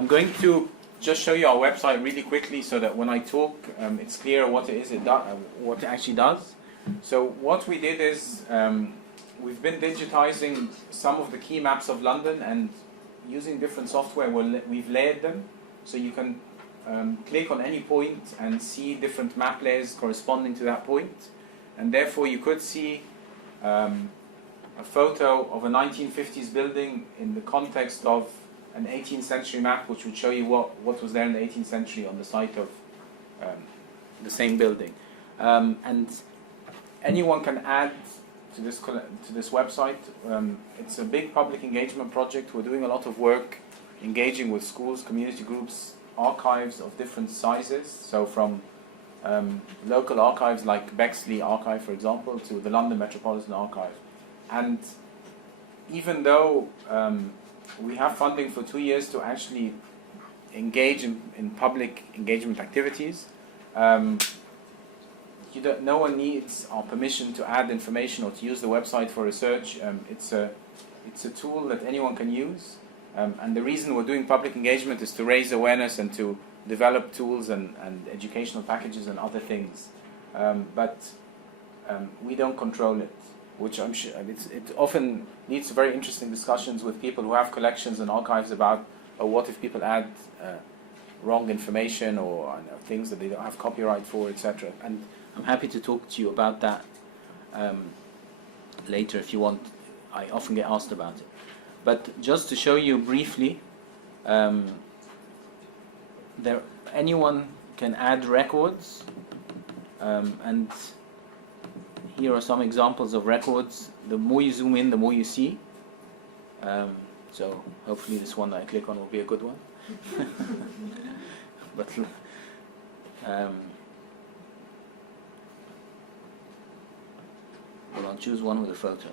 I'm going to just show you our website really quickly so that when I talk, it's clear what it is what it actually does. So what we did is we've been digitizing some of the key maps of London, and using different software we've layered them so you can click on any point and see different map layers corresponding to that point, and therefore you could see a photo of a 1950s building in the context of an 18th century map, which would show you what was there in the 18th century on the site of the same building. And anyone can add to this website. It's a big public engagement project. We're doing a lot of work engaging with schools, community groups, archives of different sizes, so from local archives like Bexley Archive, for example, to the London Metropolitan Archive. And even though we have funding for 2 years to actually engage in public engagement activities, no one needs our permission to add information or to use the website for research. It's a tool that anyone can use, and the reason we're doing public engagement is to raise awareness and to develop tools and educational packages and other things, but we don't control it, which I'm sure it often leads to very interesting discussions with people who have collections and archives about, what if people add wrong information or things that they don't have copyright for, etc. And I'm happy to talk to you about that later if you want. I often get asked about it. But just to show you briefly, anyone can add records, and here are some examples of records. The more you zoom in, the more you see. So hopefully this one that I click on will be a good one. But well, I'll choose one with a photo.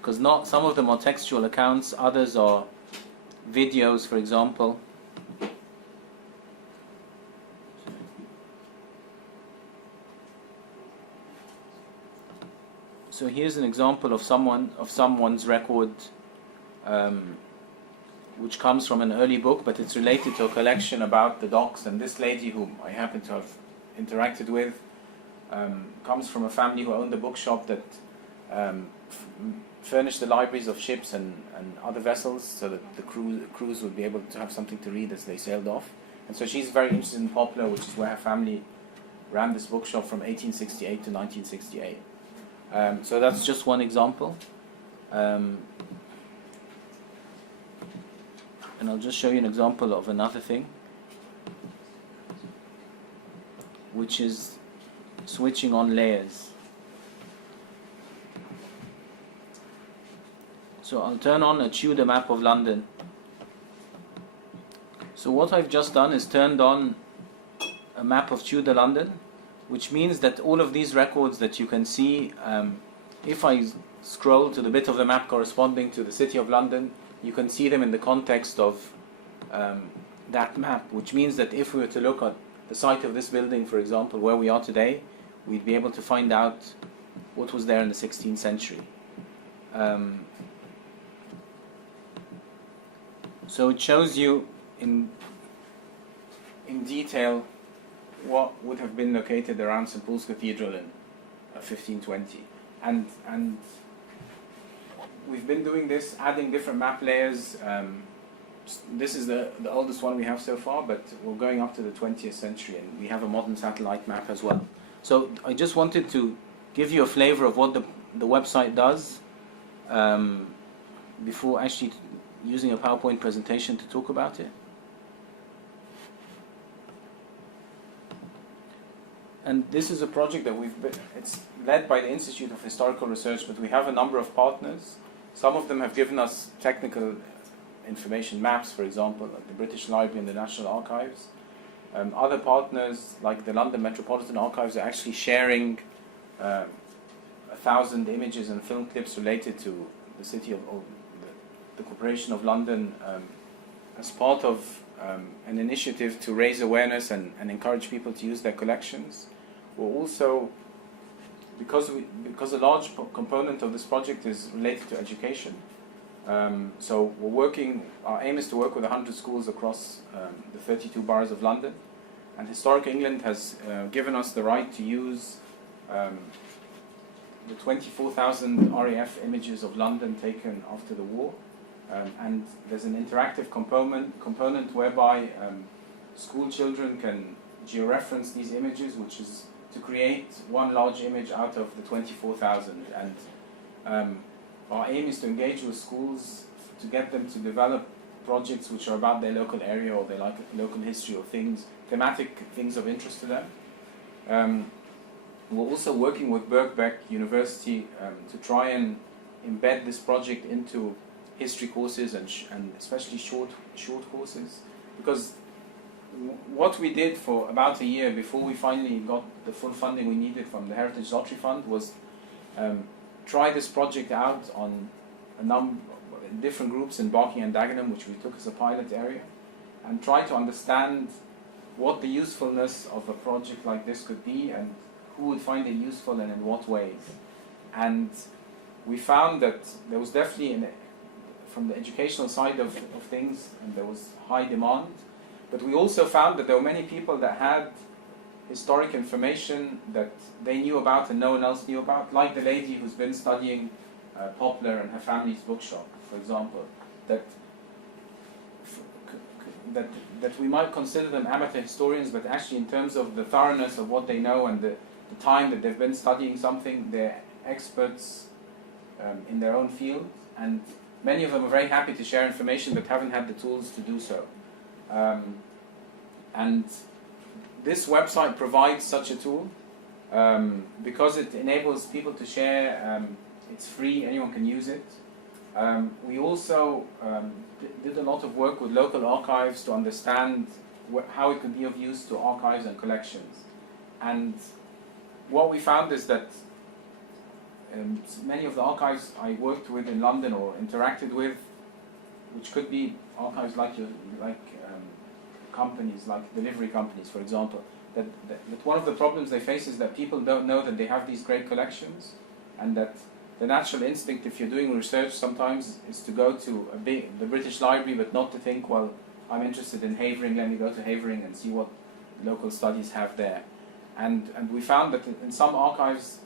Because some of them are textual accounts, others are videos, for example. So here's an example of someone's record, which comes from an early book, but it's related to a collection about the docks. And this lady, whom I happen to have interacted with, comes from a family who owned a bookshop that furnished the libraries of ships and other vessels, so that the crews would be able to have something to read as they sailed off. And so she's very interested in Poplar, which is where her family ran this bookshop from 1868 to 1968. So that's just one example. And I'll just show you an example of another thing, which is switching on layers. So I'll turn on a Tudor map of London. So what I've just done is turned on a map of Tudor London, which means that all of these records that you can see, if I scroll to the bit of the map corresponding to the City of London, you can see them in the context of that map, which means that if we were to look at the site of this building, for example, where we are today, we'd be able to find out what was there in the 16th century. So it shows you in detail what would have been located around St. Paul's Cathedral in 1520. And we've been doing this, adding different map layers. This is the oldest one we have so far, but we're going up to the 20th century, and we have a modern satellite map as well. So I just wanted to give you a flavor of what the website does before actually using a PowerPoint presentation to talk about it. And this is a project that it's led by the Institute of Historical Research, but we have a number of partners. Some of them have given us technical information maps, for example, like the British Library and the National Archives. Other partners, like the London Metropolitan Archives, are actually sharing 1,000 images and film clips related to the city of the Corporation of London, as part of an initiative to raise awareness and encourage people to use their collections. We're also, because a large component of this project is related to education, So our aim is to work with 100 schools across the 32 boroughs of London. And Historic England has given us the right to use the 24,000 RAF images of London taken after the war. And there's an interactive component whereby school children can georeference these images, which is to create one large image out of the 24,000. And our aim is to engage with schools to get them to develop projects which are about their local area or their local history or thematic things of interest to them. We're also working with Birkbeck University to try and embed this project into history courses and especially short courses, because what we did for about a year before we finally got the full funding we needed from the Heritage Lottery Fund was try this project out on a number different groups in Barking and Dagenham, which we took as a pilot area, and try to understand what the usefulness of a project like this could be and who would find it useful and in what ways. And we found that there was definitely, from the educational side of things, and there was high demand, but we also found that there were many people that had historic information that they knew about and no one else knew about, like the lady who's been studying Poplar and her family's bookshop, for example, that we might consider them amateur historians, but actually in terms of the thoroughness of what they know and the time that they've been studying something, they're experts in their own field, and many of them are very happy to share information but haven't had the tools to do so. And this website provides such a tool because it enables people to share. It's free, anyone can use it. We also did a lot of work with local archives to understand how it could be of use to archives and collections. And what we found is that many of the archives I worked with in London or interacted with, which could be archives like companies, like delivery companies, for example, that one of the problems they face is that people don't know that they have these great collections, and that the natural instinct, if you're doing research sometimes, is to go to the British Library, but not to think, well, I'm interested in Havering, let me go to Havering and see what local studies have there. And we found that in some archives,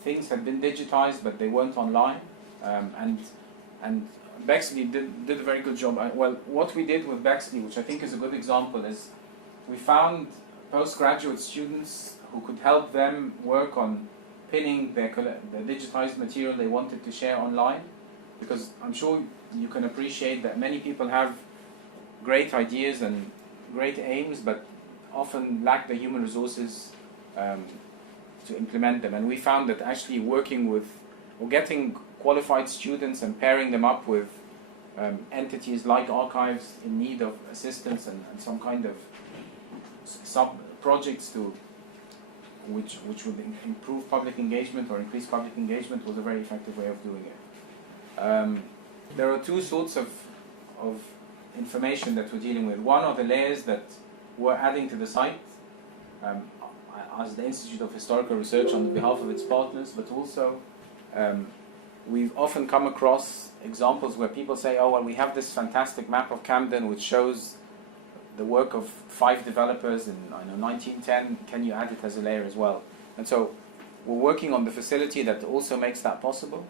things had been digitized, but they weren't online. And Bexley did a very good job. Well, what we did with Bexley, which I think is a good example, is we found postgraduate students who could help them work on pinning the digitized material they wanted to share online, because I'm sure you can appreciate that many people have great ideas and great aims, but often lack the human resources to implement them. And we found that actually working with or getting qualified students and pairing them up with entities like archives in need of assistance and some kind of sub-projects to which would improve public engagement or increase public engagement was a very effective way of doing it. There are two sorts of information that we're dealing with. One are the layers that we're adding to the site as the Institute of Historical Research on behalf of its partners, but also we've often come across examples where people say, oh, well, we have this fantastic map of Camden which shows the work of 5 developers in 1910, can you add it as a layer as well? And so we're working on the facility that also makes that possible,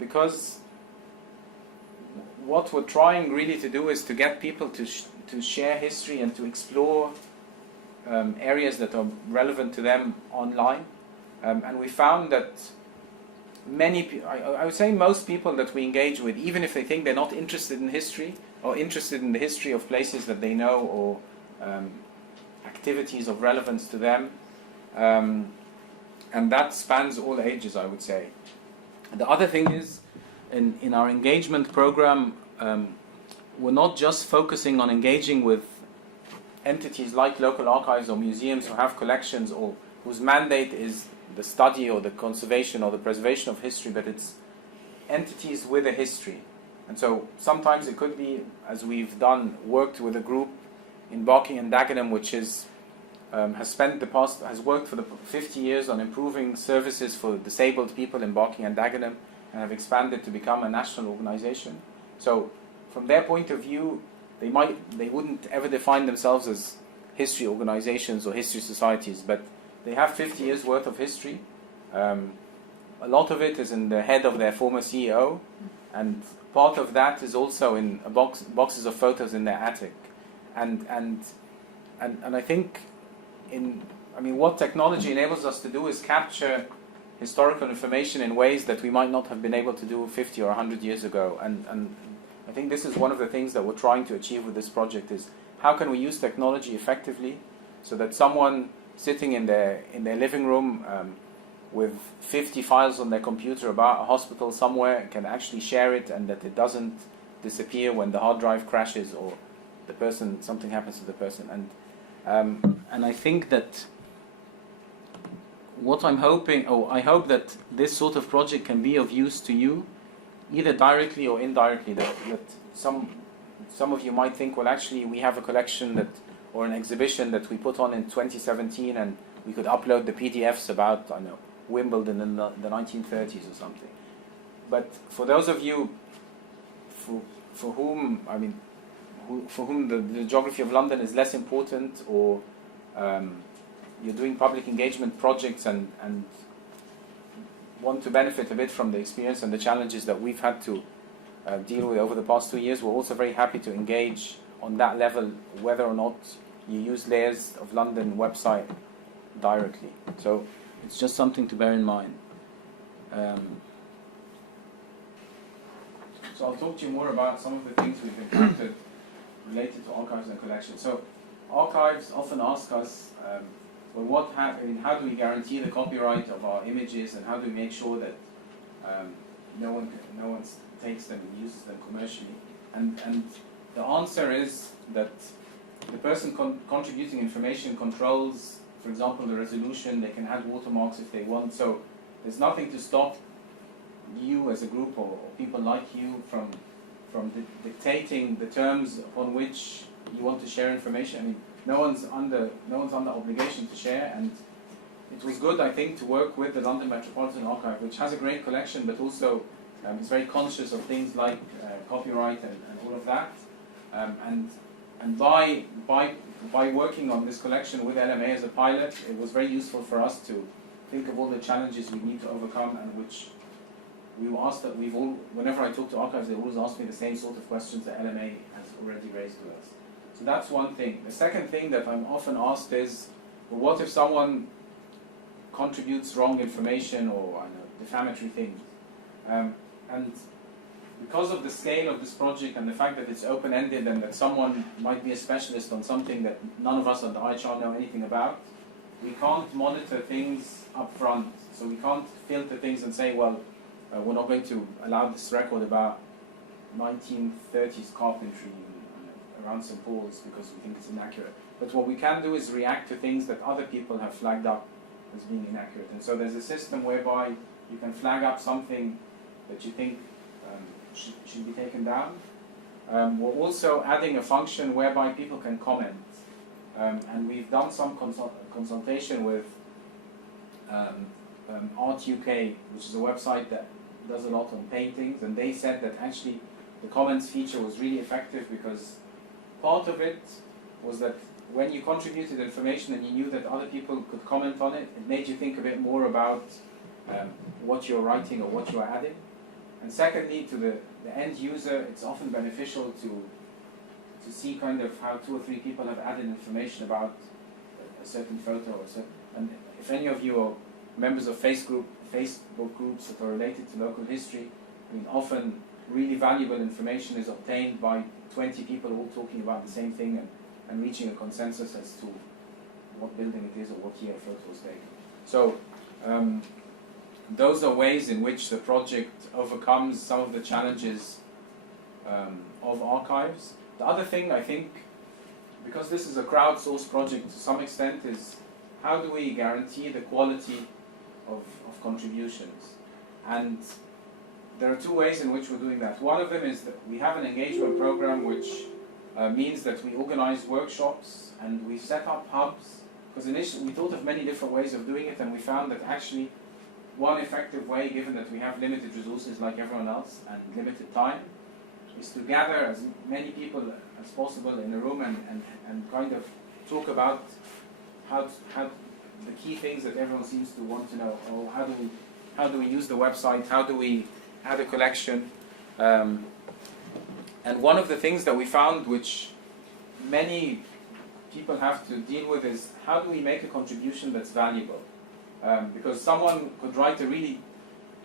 because what we're trying really to do is to get people to share history and to explore areas that are relevant to them online. And we found that I would say most people that we engage with, even if they think they're not interested in history or interested in the history of places that they know or activities of relevance to them, and that spans all ages, I would say. The other thing is, in our engagement program, we're not just focusing on engaging with entities like local archives or museums who have collections or whose mandate is the study or the conservation or the preservation of history, but it's entities with a history. And so sometimes it could be, as we've done, worked with a group in Barking and Dagenham, which has worked for the 50 years on improving services for disabled people in Barking and Dagenham, and have expanded to become a national organization. So from their point of view, they wouldn't ever define themselves as history organizations or history societies, but they have 50 years worth of history. A lot of it is in the head of their former CEO, and part of that is also in boxes of photos in their attic. And I think what technology enables us to do is capture historical information in ways that we might not have been able to do 50 or 100 years ago. And I think this is one of the things that we're trying to achieve with this project, is how can we use technology effectively so that someone sitting in their living room with 50 files on their computer about a hospital somewhere can actually share it, and that it doesn't disappear when the hard drive crashes or something happens to the person. And I think that what I'm hoping, I hope that this sort of project can be of use to you, either directly or indirectly. That some of you might think, well, actually, we have a collection or an exhibition that we put on in 2017, and we could upload the PDFs about, I know, Wimbledon in the 1930s or something. But for those of you for whom the geography of London is less important, or you're doing public engagement projects and want to benefit a bit from the experience and the challenges that we've had to deal with over the past 2 years, we're also very happy to engage on that level, whether or not you use Layers of London website directly. So it's just something to bear in mind. So I'll talk to you more about some of the things we've encountered related to archives and collections. So archives often ask us, how do we guarantee the copyright of our images, and how do we make sure that no one takes them and uses them commercially? And the answer is that the person contributing information controls, for example, the resolution. They can add watermarks if they want. So there's nothing to stop you as a group or people like you from dictating the terms upon which you want to share information. I mean, no one's under obligation to share, and it was good, I think, to work with the London Metropolitan Archive, which has a great collection, but also is very conscious of things like copyright and all of that. And by working on this collection with LMA as a pilot, it was very useful for us to think of all the challenges we need to overcome, and which we were asked that whenever I talk to archives, they always ask me the same sort of questions that LMA has already raised with us. So that's one thing. The second thing that I'm often asked is, well, what if someone contributes wrong information or defamatory things? And because of the scale of this project and the fact that it's open-ended and that someone might be a specialist on something that none of us at the IHR know anything about, we can't monitor things up front. So we can't filter things and say, well, we're not going to allow this record about 1930s carpentry around St. Paul's because we think it's inaccurate. But what we can do is react to things that other people have flagged up as being inaccurate. And so there's a system whereby you can flag up something that you think should be taken down. We're also adding a function whereby people can comment. And we've done some consultation with Art UK, which is a website that does a lot on paintings, and they said that actually the comments feature was really effective, because part of it was that when you contributed information and you knew that other people could comment on it, it made you think a bit more about what you're writing or what you're adding. And secondly, to the end user, it's often beneficial to see kind of how 2 or 3 people have added information about a certain photo or certain. And if any of you are members of Facebook groups that are related to local history, I mean, often really valuable information is obtained by 20 people all talking about the same thing and reaching a consensus as to what building it is or what year a photo was taken. So those are ways in which the project overcomes some of the challenges of archives. The other thing, I think, because this is a crowdsourced project to some extent, is how do we guarantee the quality of contributions? And there are 2 ways in which we're doing that. One of them is that we have an engagement program, which means that we organize workshops and we set up hubs, because initially we thought of many different ways of doing it, and we found that actually one effective way, given that we have limited resources like everyone else and limited time, is to gather as many people as possible in a room and kind of talk about how the key things that everyone seems to want to know. Or how do we use the website? How do we add a collection? And one of the things that we found, which many people have to deal with, is how do we make a contribution that's valuable? Because someone could write a really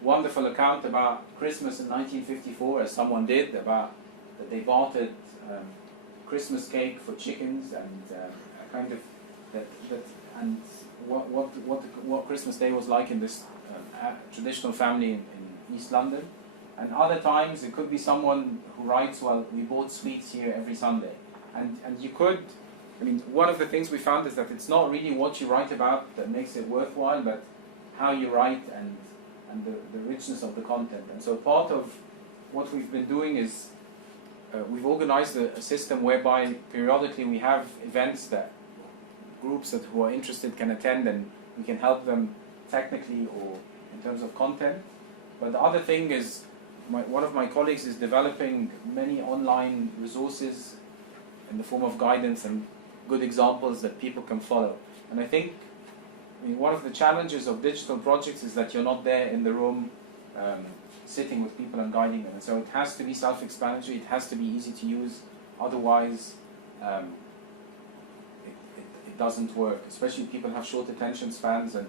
wonderful account about Christmas in 1954, as someone did, about that they bought a Christmas cake for chickens and kind of and what Christmas Day was like in this traditional family in East London. And other times it could be someone who writes, well, we bought sweets here every Sunday. And you could, I mean, one of the things we found is that it's not really what you write about that makes it worthwhile, but how you write and the richness of the content. And so part of what we've been doing is we've organized a system whereby periodically we have events that groups who are interested can attend, and we can help them technically or in terms of content. But the other thing is, one of my colleagues is developing many online resources in the form of guidance and good examples that people can follow. And I think, one of the challenges of digital projects is that you're not there in the room sitting with people and guiding them. And so it has to be self-explanatory, it has to be easy to use, otherwise it doesn't work, especially if people have short attention spans. And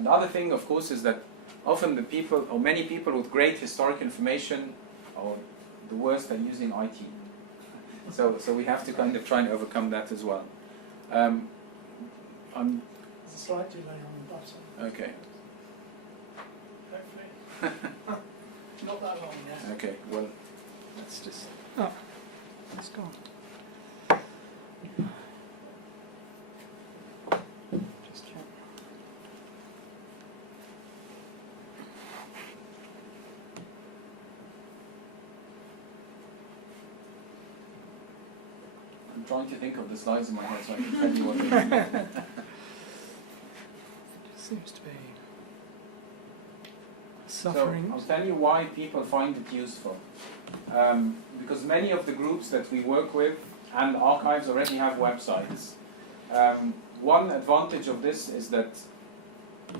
the other thing, of course, is that often the people, or many people with great historic information, are the worst at using IT. So we have to kind of try and overcome that as well. There's a slight delay on the button. Okay. Hopefully. Not that long yet. Okay, well. Let's just... Oh, it's gone. Just check. I'm trying to think of the slides in my head so I can tell you what it is. It seems to be suffering. So I'll tell you why people find it useful. Because many of the groups that we work with and archives already have websites. One advantage of this is that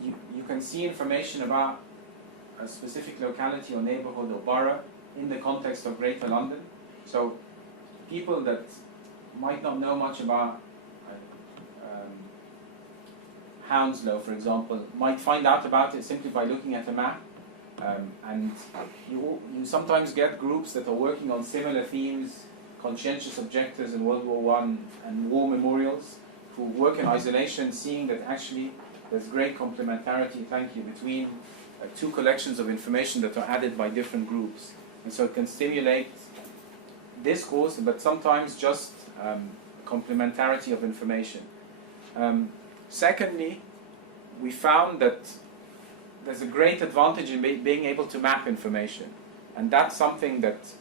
you can see information about a specific locality or neighborhood or borough in the context of Greater London. So people that might not know much about Hounslow, for example, might find out about it simply by looking at a map. And you sometimes get groups that are working on similar themes, conscientious objectors in World War I and war memorials, who work in isolation, seeing that actually there's great complementarity, between two collections of information that are added by different groups. And so it can stimulate discourse, but sometimes just complementarity of information. Secondly, we found that there's a great advantage in being able to map information. And that's something that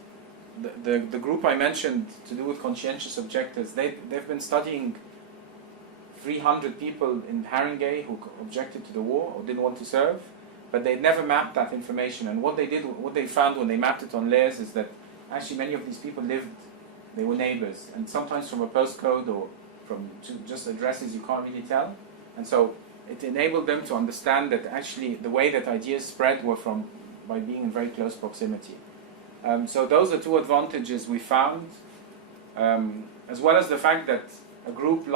the group I mentioned to do with conscientious objectors, they've been studying 300 people in Haringey who objected to the war or didn't want to serve, but they'd never mapped that information. And what they found when they mapped it on layers is that actually many of these people they were neighbors, and sometimes from a postcode or from just addresses you can't really tell. And so it enabled them to understand that actually the way that ideas spread were by being in very close proximity. So those are two advantages we found, as well as the fact that a group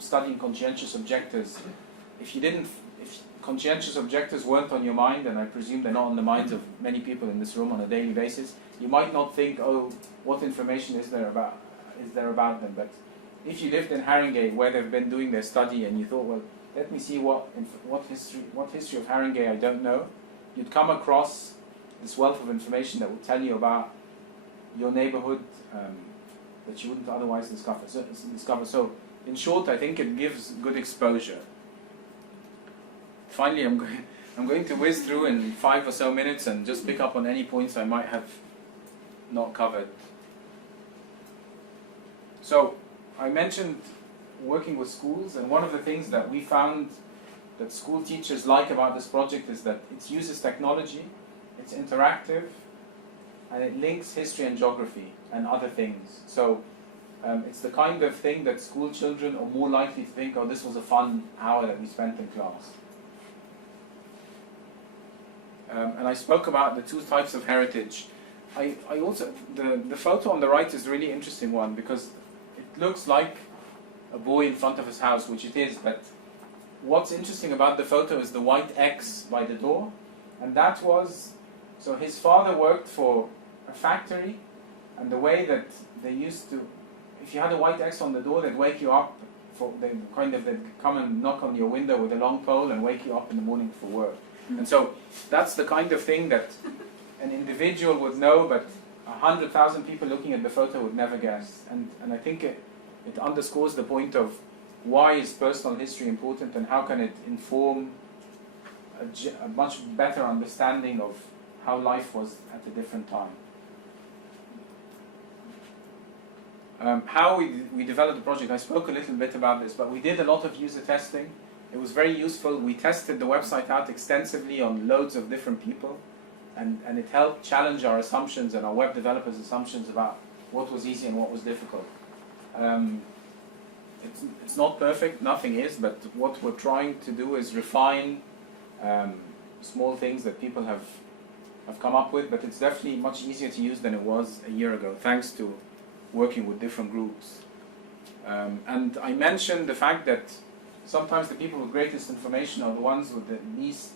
studying conscientious objectors, if conscientious objectors weren't on your mind, and I presume they're not on the minds of many people in this room on a daily basis, you might not think, oh, what information is there about them? But if you lived in Haringey, where they've been doing their study, and you thought, well, let me see what history of Haringey I don't know, you'd come across this wealth of information that would tell you about your neighborhood that you wouldn't otherwise discover. So, in short, I think it gives good exposure. Finally, I'm going to whiz through in 5 or so minutes and just pick up on any points I might have not covered. So, I mentioned working with schools, and one of the things that we found that school teachers like about this project is that it uses technology, it's interactive, and it links history and geography and other things. So it's the kind of thing that school children are more likely to think, oh, this was a fun hour that we spent in class. And I spoke about the two types of heritage. I also, the photo on the right is a really interesting one because it looks like a boy in front of his house, which it is, but what's interesting about the photo is the white X by the door, and that was, so his father worked for a factory, and the way that they used to, if you had a white X on the door, they'd wake you up, they'd come and knock on your window with a long pole and wake you up in the morning for work. And so that's the kind of thing that an individual would know, but 100,000 people looking at the photo would never guess. And I think it underscores the point of why is personal history important and how can it inform a much better understanding of how life was at a different time. How we developed the project, I spoke a little bit about this, but we did a lot of user testing. It was very useful. We tested the website out extensively on loads of different people, and it helped challenge our assumptions and our web developers' assumptions about what was easy and what was difficult. It's not perfect, nothing is, but what we're trying to do is refine small things that people have come up with, but it's definitely much easier to use than it was a year ago, thanks to working with different groups. And I mentioned the fact that sometimes the people with greatest information are the ones with the least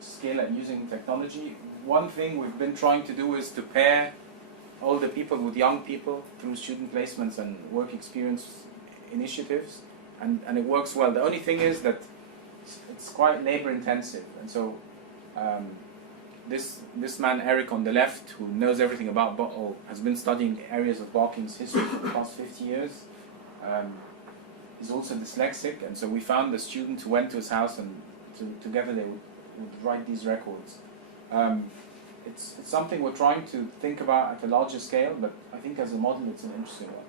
skill at using technology. One thing we've been trying to do is to pair older people with young people through student placements and work experience initiatives, and it works well. The only thing is that it's quite labor intensive, and so this man Eric on the left, who knows everything about or has been studying areas of Barking's history for the past 50 years, is also dyslexic, and so we found a student who went to his house, and together they would write these records. It's something we're trying to think about at a larger scale, but I think as a model it's an interesting one.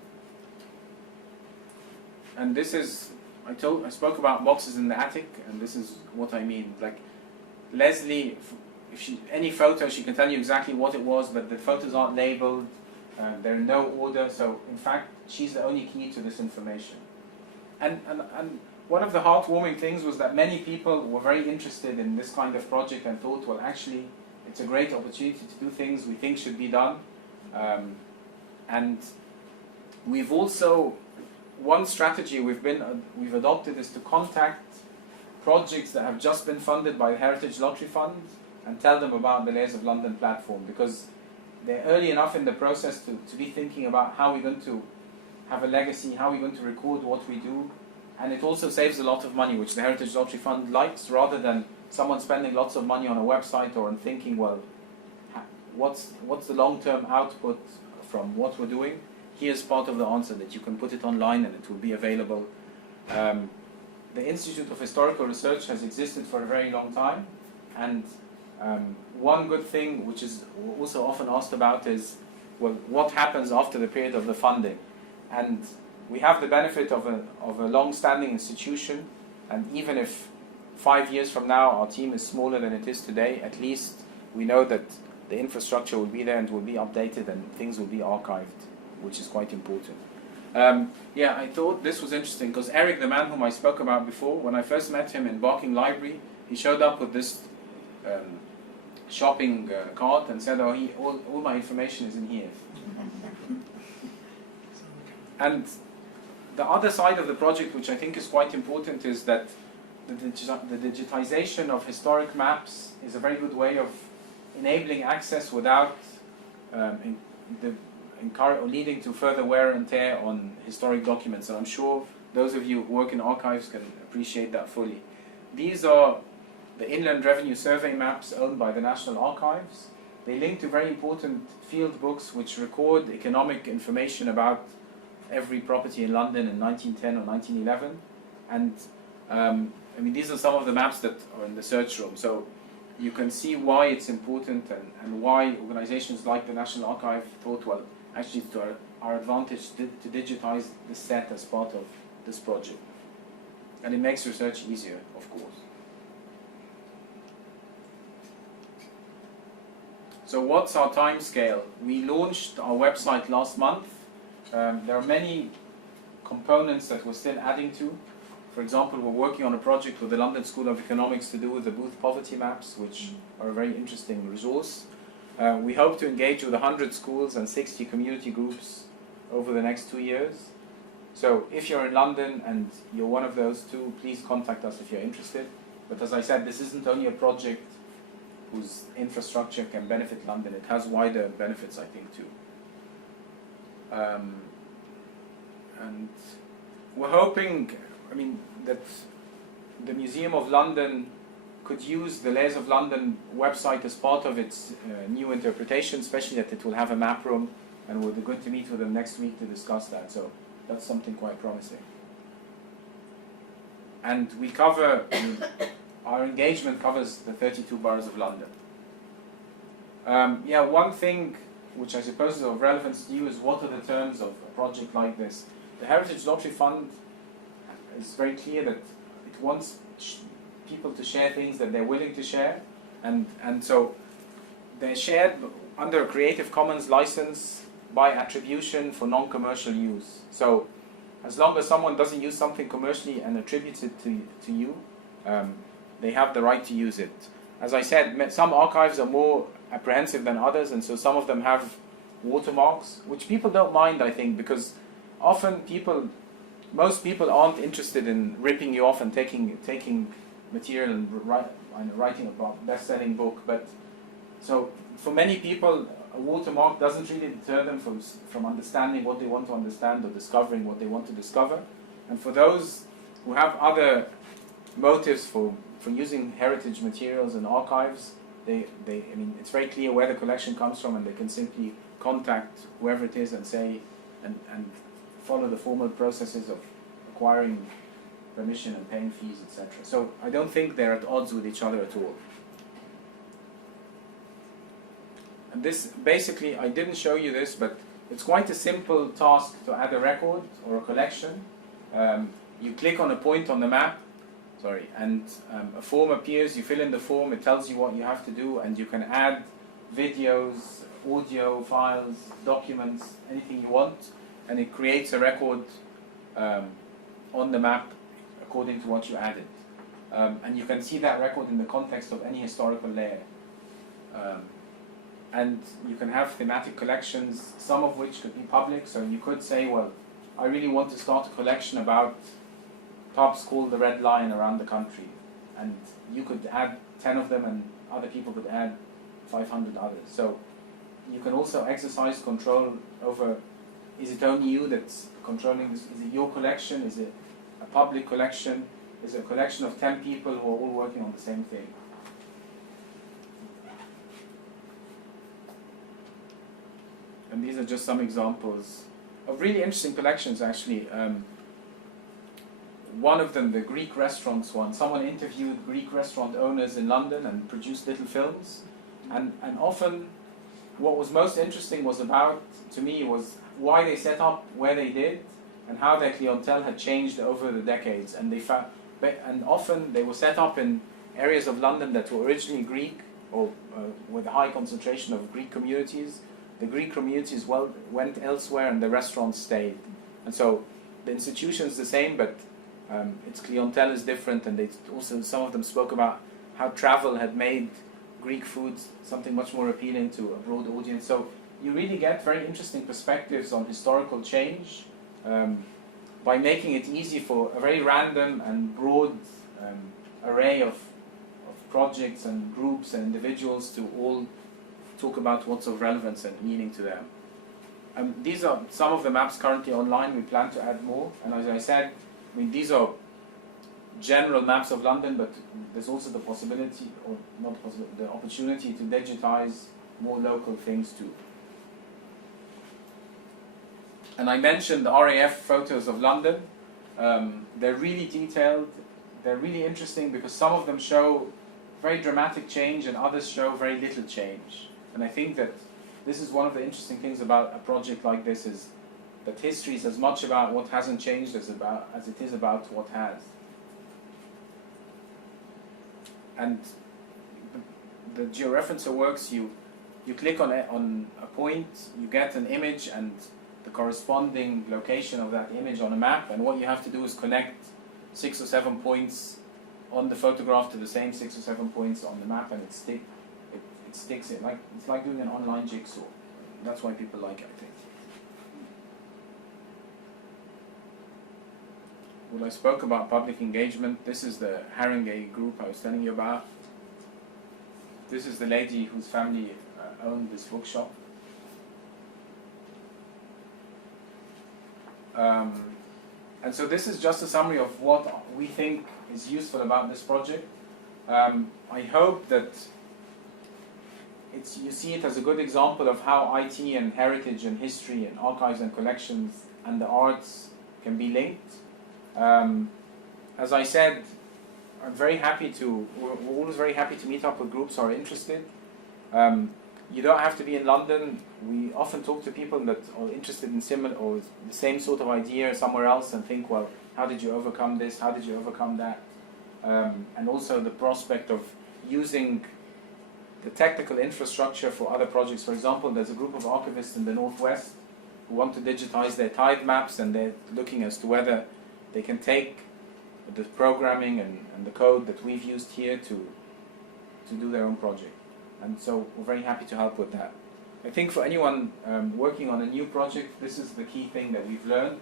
And this is, I spoke about boxes in the attic, and this is what I mean. Like Leslie, any photo, she can tell you exactly what it was, but the photos aren't labeled, they're in no order, so in fact she's the only key to this information. And one of the heartwarming things was that many people were very interested in this kind of project and thought, well, actually it's a great opportunity to do things we think should be done. And we've also, one strategy we've adopted is to contact projects that have just been funded by the Heritage Lottery Fund and tell them about the Layers of London platform, because they're early enough in the process to be thinking about how we're going to have a legacy, how we're going to record what we do, and it also saves a lot of money, which the Heritage Lottery Fund likes, rather than someone spending lots of money on a website or on thinking, well, what's the long-term output from what we're doing? Here's part of the answer, that you can put it online and it will be available. The Institute of Historical Research has existed for a very long time, and one good thing, which is also often asked about, is, well, what happens after the period of the funding? And we have the benefit of a long-standing institution, and even if 5 years from now our team is smaller than it is today, at least we know that the infrastructure will be there and will be updated and things will be archived, which is quite important. Yeah, I thought this was interesting because Eric, the man whom I spoke about before, when I first met him in Barking Library, he showed up with this shopping cart and said, oh, all my information is in here. And the other side of the project, which I think is quite important, is that the digitization of historic maps is a very good way of enabling access without leading to further wear and tear on historic documents. And I'm sure those of you who work in archives can appreciate that fully. These are the Inland Revenue Survey maps owned by the National Archives. They link to very important field books which record economic information about every property in London in 1910 or 1911. And I mean, these are some of the maps that are in the search room. So you can see why it's important and why organizations like the National Archive thought, well, actually it's to our advantage to digitize the set as part of this project. And it makes research easier, of course. So what's our time scale? We launched our website last month. There are many components that we're still adding to. For example, we're working on a project with the London School of Economics to do with the booth poverty maps, which are a very interesting resource. We hope to engage with 100 schools and 60 community groups over the next 2 years. So if you're in London and you're one of those two, please contact us if you're interested. But as I said, this isn't only a project whose infrastructure can benefit London. It has wider benefits, I think, too. And we're hoping, that the Museum of London could use the Layers of London website as part of its new interpretation, especially that it will have a map room, and we're going to meet with them next week to discuss that. So that's something quite promising. And we cover, our engagement covers the 32 boroughs of London. One thing which I suppose is of relevance to you is what are the terms of a project like this. The Heritage Lottery Fund is very clear that it wants people to share things that they're willing to share, and so they're shared under a Creative Commons license by attribution for non-commercial use. So as long as someone doesn't use something commercially and attributes it to you, they have the right to use it. As I said, some archives are more apprehensive than others, and so some of them have watermarks, which people don't mind, I think, because often most people aren't interested in ripping you off and taking material and writing a best-selling book. But so for many people, a watermark doesn't really deter them from understanding what they want to understand or discovering what they want to discover. And for those who have other motives for using heritage materials and archives, it's very clear where the collection comes from, and they can simply contact whoever it is and say and follow the formal processes of acquiring permission and paying fees, etc. So I don't think they're at odds with each other at all. And this, basically, I didn't show you this, but it's quite a simple task to add a record or a collection. You click on a point on the map, and a form appears, you fill in the form, it tells you what you have to do, and you can add videos, audio files, documents, anything you want, and it creates a record on the map according to what you added. And you can see that record in the context of any historical layer. And you can have thematic collections, some of which could be public, so you could say, well, I really want to start a collection about pubs called the Red Lion around the country. And you could add 10 of them, and other people could add 500 others. So you can also exercise control over, is it only you that's controlling this? Is it your collection? Is it a public collection? Is it a collection of 10 people who are all working on the same thing? And these are just some examples of really interesting collections, actually. One of them, the Greek restaurants one, someone interviewed Greek restaurant owners in London and produced little films. And often what was most interesting to me was why they set up where they did and how their clientele had changed over the decades. And often they were set up in areas of London that were originally Greek, or with a high concentration of Greek communities. The Greek communities went elsewhere and the restaurants stayed. And so the institution's the same, but its clientele is different, and some of them spoke about how travel had made Greek food something much more appealing to a broad audience. So you really get very interesting perspectives on historical change by making it easy for a very random and broad array of projects and groups and individuals to all talk about what's of relevance and meaning to them. These are some of the maps currently online. We plan to add more, and as I said, these are general maps of London, but there's also the possibility, or not possibility, the opportunity to digitize more local things too. And I mentioned Raf Photos of London. They're really detailed, they're really interesting because some of them show very dramatic change and others show very little change. And I think that this is one of the interesting things about a project like this, is that history is as much about what hasn't changed as it is about what has. and the georeferencer works. You click on a point, you get an image and the corresponding location of that image on a map, and what you have to do is connect 6 or 7 points on the photograph to the same 6 or 7 points on the map, and it sticks it. It's like doing an online jigsaw. That's why people like it, I think. Well, I spoke about public engagement. This is the Haringey group I was telling you about. This is the lady whose family owned this bookshop. And so this is just a summary of what we think is useful about this project. I hope that you see it as a good example of how IT and heritage and history and archives and collections and the arts can be linked. As I said, we're always very happy to meet up with groups who are interested. You don't have to be in London. We often talk to people that are interested in similar or the same sort of idea somewhere else and think, well, how did you overcome this? How did you overcome that? And also the prospect of using the technical infrastructure for other projects. For example, there's a group of archivists in the Northwest who want to digitize their tide maps, and they're looking as to whether they can take the programming and the code that we've used here to do their own project. And so we're very happy to help with that. I think for anyone working on a new project, this is the key thing that we've learned,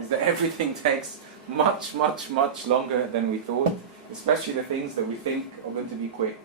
is that everything takes much, much, much longer than we thought, especially the things that we think are going to be quick.